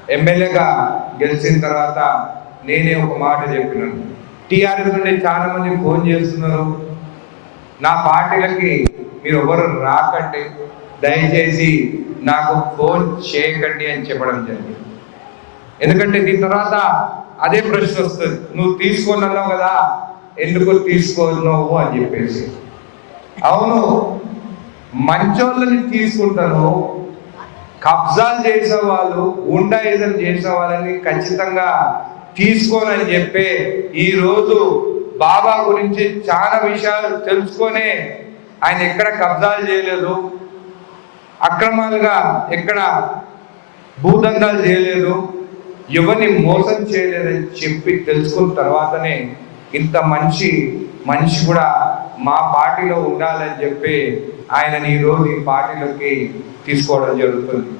ఎమ్మెల్యేగా గెలిచిన తర్వాత నేనే ఒక మాట చెప్పినాను. టీఆర్ఎస్ నుండి చాలా మంది ఫోన్ చేస్తున్నారు, నా పార్టీలకి మీరు ఎవరు రాకండి, దయచేసి నాకు ఫోన్ చేయకండి అని చెప్పడం జరిగింది. ఎందుకంటే దీని తర్వాత అదే ప్రశ్న వస్తుంది, నువ్వు తీసుకున్నావు కదా, ఎందుకు తీసుకోను అని చెప్పేసి. అవును, మంచోళ్ళని తీసుకుంటాను, కబ్జాలు చేసే వాళ్ళు, గుండాయిజం చేసే వాళ్ళని ఖచ్చితంగా తీసుకోనని చెప్పే ఈరోజు బాబా గురించి చాలా విషయాలు తెలుసుకొనే ఆయన ఎక్కడ కబ్జాలు చేయలేదు, అక్రమాలుగా ఎక్కడ భూదందాలు చేయలేదు, ఎవరిని మోసం చేయలేదని చెప్పి తెలుసుకున్న తర్వాతనే ఇంత మనిషి కూడా మా పార్టీలో ఉండాలని చెప్పి ఆయనని ఈరోజు ఈ పార్టీలోకి తీసుకోవడం జరుగుతుంది.